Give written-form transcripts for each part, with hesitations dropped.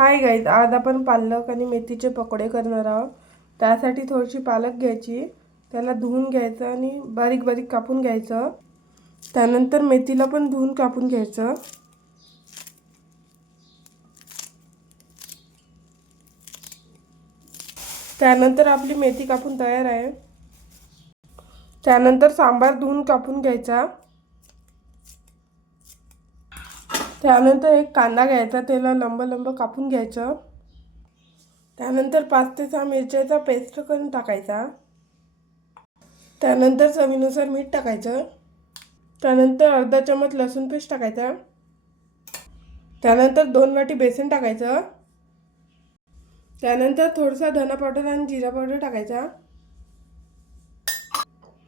Hi guys, आज आपण पालक आणि मेथीचे पकोडे करणार आहोत। त्यासाठी थोडीशी पालक घ्यायची, त्याला धुवून घ्यायचं आणि बारीक बारीक कापून घ्यायचं। त्यानंतर मेथीला पण धुवून कापून घ्यायचं। त्यानंतर आपली मेथी कापून तयार आहे। त्यानंतर सांबार धुवून कापून घ्यायचा। त्यानंतर एक कांदा घ्यायचा, त्याला लंब लंब कापून घ्यायचं। त्यानंतर 5 ते 6 मिरच्याचा पेस्ट करून टाकायचा। त्यानंतर चवीनुसार मीठ टाकायचं। त्यानंतर अर्धा चमच लसूण पेस्ट टाकायचा। त्यानंतर 2 वाटी बेसन टाकायचं। त्यानंतर थोडासा धना पावडर आणि जिरा पावडर टाकायचा।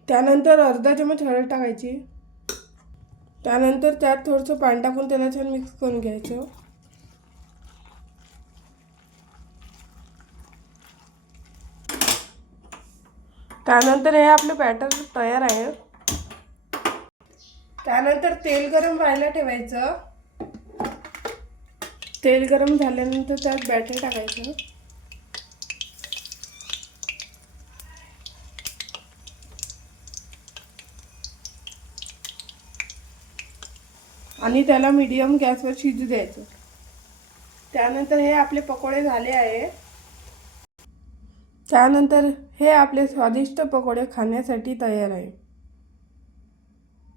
त्यानंतर अर्धा चमच हळद टाकायची। त्यानंतर त्यात थोडंसं पाणी टाकून त्याला छान मिक्स करून घ्यायचं। त्यानंतर हे आपलं बॅटर तयार आहे। त्यानंतर तेल गरम व्हायला ठेवायचं। तेल गरम झाल्यानंतर त्यात बॅटर टाकायचं। आणि त्याला मीडियम गॅसवर शिजू द्यायचं। त्यानंतर हे आपले पकोडे झाले आहे। त्यानंतर हे आपले स्वादिष्ट पकोडे खाण्यासाठी तयार आहे।